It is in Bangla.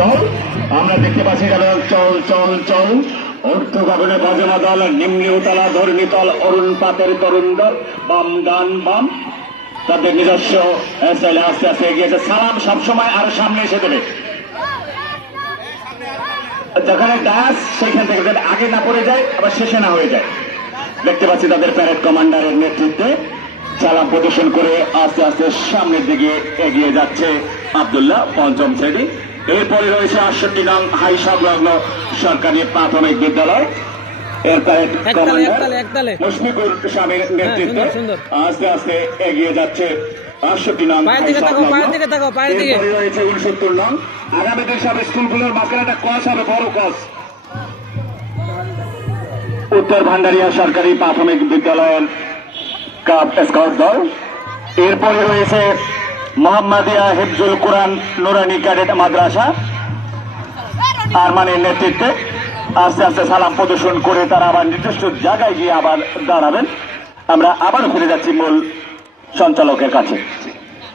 দল আমরা দেখতে পাচ্ছি চল চল চল অর্থ গগনে বজনা দল নিম্ন উতলা ধর্মী দল অরুণ পাতের তরুণ দল বাম গান বাম তাদের নিজস্ব স্টাইলে আস্তে আস্তে এগিয়েছে। সালাম সবসময় আরো সামনে এসে দেবে, যেখানে ডাস সেখান থেকে যাতে আগে না পড়ে যায় আবার শেষে না হয়ে যায়। দেখতে পাচ্ছি তাদের প্যারেড কমান্ডারের নেতৃত্বে সালাম প্রদর্শন করে আস্তে আস্তে সামনের দিকে এগিয়ে যাচ্ছে আব্দুল্লাহ পঞ্চম শ্রেণী। এরপরে রয়েছে 68 নং হাই সংলগ্ন সরকারি প্রাথমিক বিদ্যালয়, এর প্যারেড কমান্ডার মুশফিকুর স্বামীর নেতৃত্বে আস্তে আস্তে এগিয়ে যাচ্ছে 68 নং। এরপরে রয়েছে 69 নং। আগামী দিন সব স্কুলগুলোর মাঝখানে একটা কস হবে, বড় কস। উত্তর ভান্ডারিয়া সরকারি প্রাথমিক বিদ্যালয়ের কাপ স্কাউট দল। এরপরে রয়েছে মোহাম্মদিয়া হিফজুল কোরআন নুরানি ক্যাডেট মাদ্রাসা আরমানের নেতৃত্বে আস্তে আস্তে সালাম প্রদর্শন করে তারা আবার নির্দিষ্ট জায়গায় গিয়ে আবার দাঁড়াবেন। আমরা আবার ফিরে যাচ্ছি মূল সঞ্চালকের কাছে।